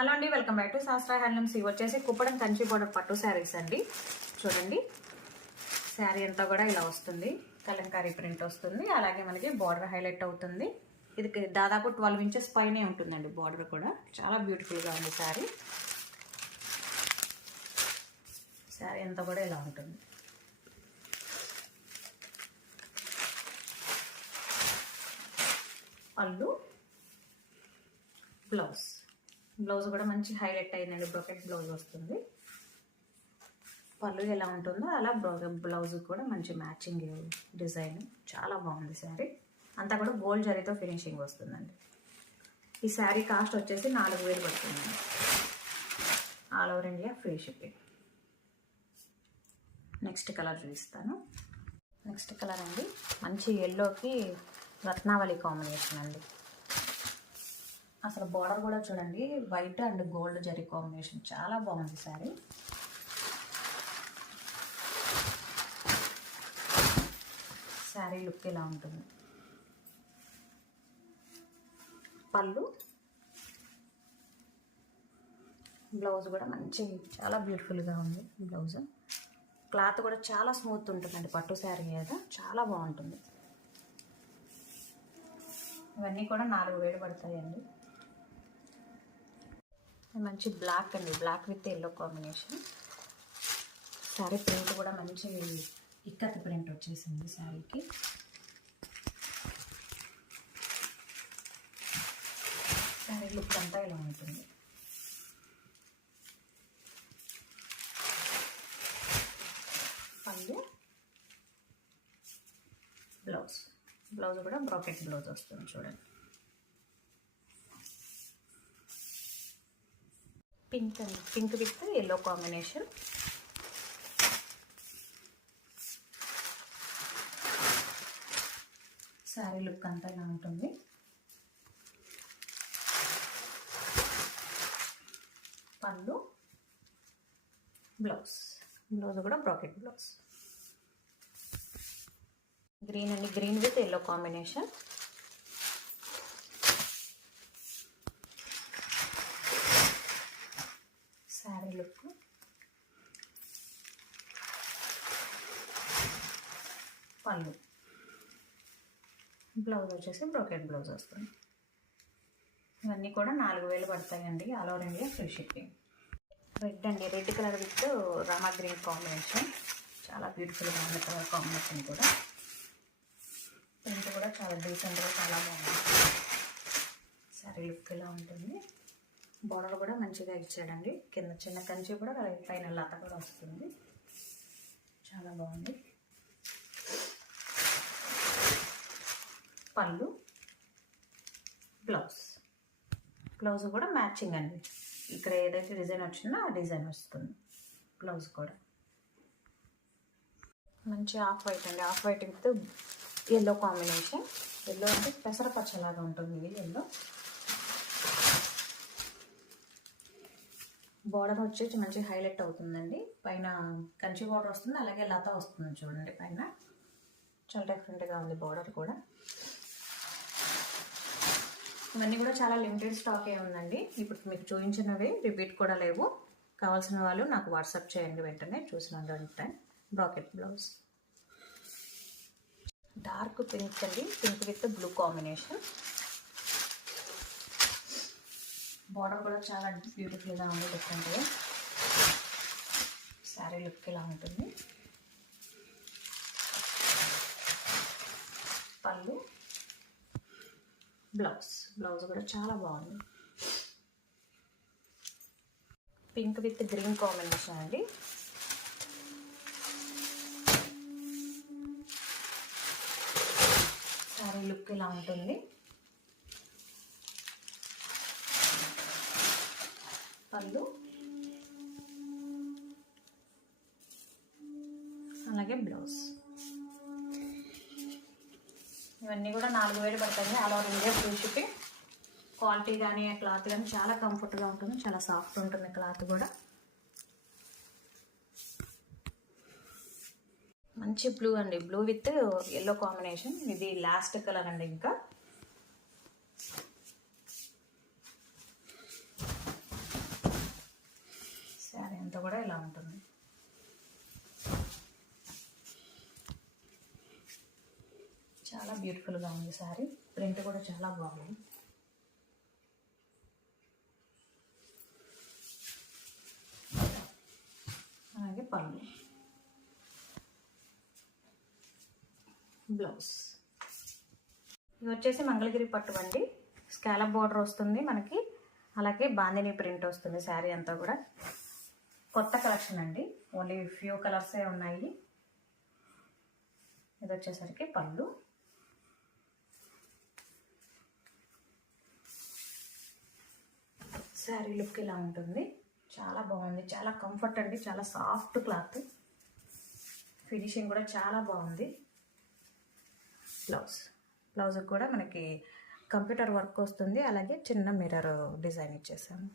Hello అండి, welcome back to శాస్త్ర handlooms. ఇవి వచ్చేసి కుప్పడం కంచి బోర్డర్ పట్టు శారీస్ అండి. చూడండి, శారీ అంతా కూడా ఇలా వస్తుంది. కలంకారీ ప్రింట్ వస్తుంది. అలాగే మనకి బార్డర్ హైలైట్ అవుతుంది. ఇది దాదాపు 12 ఇంచెస్ పైనే ఉంటుందండి. బార్డర్ కూడా చాలా బ్యూటిఫుల్గా ఉంది. శారీ అంతా కూడా ఇలా ఉంటుంది. పళ్ళు, బ్లౌజ్ కూడా మంచి హైలైట్ అయిందండి. బ్రోకెట్ బ్లౌజ్ వస్తుంది. పళ్ళు ఎలా ఉంటుందో అలా బ్లౌజ్ కూడా మంచి మ్యాచింగ్ డిజైన్, చాలా బాగుంది. శారీ అంతా కూడా గోల్డ్ జరీతో ఫినిషింగ్ వస్తుందండి. ఈ శారీ కాస్ట్ వచ్చేసి 4000 పడుతుందండి. All over India free shipping. Next colour చూపిస్తాను. నెక్స్ట్ కలర్ అండి, మంచి ఎల్లోకి రత్నావళి కాంబినేషన్ అండి. అసలు బార్డర్ కూడా చూడండి, white and gold zari combination, చాలా బాగుంది. శారీ లుక్ ఇలా ఉంటుంది. పళ్ళు, బ్లౌజ్ కూడా మంచి చాలా బ్యూటిఫుల్గా ఉంది. బ్లౌజ్ క్లాత్ కూడా చాలా స్మూత్ ఉంటుందండి. పట్టు శారీ మీద చాలా బాగుంటుంది. ఇవన్నీ కూడా 4000 పడతాయండి. మంచి బ్లాక్ అండి, black with yellow combination. Sari print కూడా మంచి ఇక్కత్ ప్రింట్ వచ్చేసింది శారీకి. శారీ లుక్ అంతా ఇలా ఉంటుంది. పళ్ళు, బ్లౌజ్ కూడా బ్రాకెట్ బ్లౌజ్ వస్తుంది. చూడండి, పింక్ అండి, pink with yellow combination. Sari look అంతా ఇలా ఉంటుంది. పళ్ళు, బ్లౌజ్ కూడా బ్రాకెట్ బ్లౌజ్. గ్రీన్ అండి, green with yellow combination. Sari look, pallu, blouse వచ్చేసి బ్రోకెట్ బ్లౌజ్ వస్తుంది. ఇవన్నీ కూడా 4000 పడతాయండి. All over India free shipping. Red అండి, red colour with Rama green combination, చాలా బ్యూటిఫుల్గా ఉంది కలర్ కాంబినేషన్ కూడా. ప్రింట్ కూడా చాలా డీసెంట్గా చాలా బాగుంది. శారీ లుక్ ఇలా ఉంటుంది. బార్డర్ కూడా మంచిగా ఇచ్చాడండి. కింద చిన్న కంచి కూడా, పైన లత కూడా వస్తుంది. చాలా బాగుంది. పళ్ళు, బ్లౌజ్ కూడా మ్యాచింగ్ అండి. ఇక్కడ ఏదైతే డిజైన్ వచ్చిందో ఆ డిజైన్ వస్తుంది. బ్లౌజ్ కూడా మంచి ఆఫ్ వైట్ అండి, off white with yellow combination. Yellow అంటే పెసరపచ్చలాగా ఉంటుంది. ఇది ఎల్లో. బార్డర్ వచ్చేసి మంచి హైలైట్ అవుతుందండి. పైన కంచి బార్డర్ వస్తుంది, అలాగే లత వస్తుంది. చూడండి, పైన చాలా డిఫరెంట్గా ఉంది బార్డర్ కూడా. ఇవన్నీ కూడా చాలా లిమిటెడ్ స్టాకే ఉందండి. ఇప్పుడు మీకు చూపించినవి రిపీట్ కూడా లేవు. కావాల్సిన వాళ్ళు నాకు వాట్సాప్ చేయండి వెంటనే, చూసిన వెంటనే. బ్రాకెట్ బ్లౌజ్, డార్క్ పింక్ అండి, pink with blue combination. Border కూడా చాలా బ్యూటిఫుల్గా ఉంది, డిఫరెంట్గా. శారీ లుక్ ఇలా ఉంటుంది. పళ్ళు, బ్లౌజ్ కూడా చాలా బాగుంది. పింక్ విత్ గ్రీన్ కాంబినేషన్ అండి. శారీ లుక్ ఇలా ఉంటుంది. పళ్ళు, అలాగే బ్లౌజ్. ఇవన్నీ కూడా 4000 పడతాయి. All over India free shipping. Quality కానీ క్లాత్ కానీ చాలా కంఫర్ట్గా ఉంటుంది, చాలా సాఫ్ట్ ఉంటుంది క్లాత్ కూడా. మంచి బ్లూ అండి, బ్లూ విత్ ఎల్లో కాంబినేషన్. ఇది లాస్ట్ కలర్ అండి. ఇంకా బ్యూటిఫుల్గా ఉంది సారీ. ప్రింట్ కూడా చాలా బాగుంది. అలాగే పళ్ళు, బ్లౌజ్. ఇవి వచ్చేసి మంగళగిరి పట్టు అండి. స్కాలప్ బార్డర్ వస్తుంది మనకి, అలాగే బాందిని ప్రింట్ వస్తుంది శారీ అంతా కూడా. కొత్త కలెక్షన్ అండి, ఓన్లీ ఫ్యూ కలర్సే ఉన్నాయి. ఇది వచ్చేసరికి పళ్ళు, శారీ లుక్ ఇలా ఉంటుంది. చాలా బాగుంది, చాలా కంఫర్ట్ అండి, చాలా సాఫ్ట్ క్లాత్, ఫినిషింగ్ కూడా చాలా బాగుంది. బ్లౌజ్, బ్లౌజ్కి కూడా మనకి కంప్యూటర్ వర్క్ వస్తుంది, అలాగే చిన్న మిర్రర్ డిజైన్ ఇచ్చేసాము.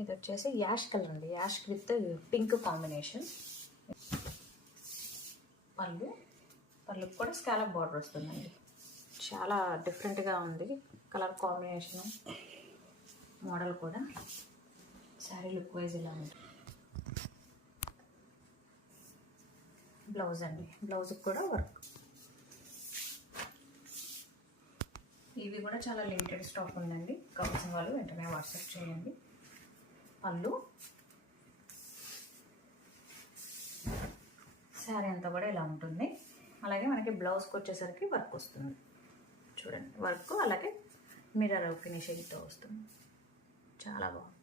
ఇది వచ్చేసి యాష్ కలర్ అండి, యాష్ విత్ పింక్ కాంబినేషన్. పళ్ళు, పళ్ళుకి కూడా స్కాలప్ బార్డర్ వస్తుందండి. చాలా డిఫరెంట్గా ఉంది కలర్ కాంబినేషను, మోడల్ కూడా. శారీ లుక్ వైజ్ ఇలా ఉంటుంది. బ్లౌజ్ అండి, బ్లౌజ్కి కూడా వర్క్. ఇవి కూడా చాలా లిమిటెడ్ స్టాక్ ఉందండి, కావాల్సిన వాళ్ళు వెంటనే వాట్సాప్ చేయండి. పళ్ళు, శారీ అంతా కూడా ఇలా ఉంటుంది. అలాగే మనకి బ్లౌజ్కి వచ్చేసరికి వర్క్ వస్తుంది చూడండి, వర్క్ అలాగే మిర్రర్ ఫినిషింగ్తో వస్తుంది. చాలా బాగుంది.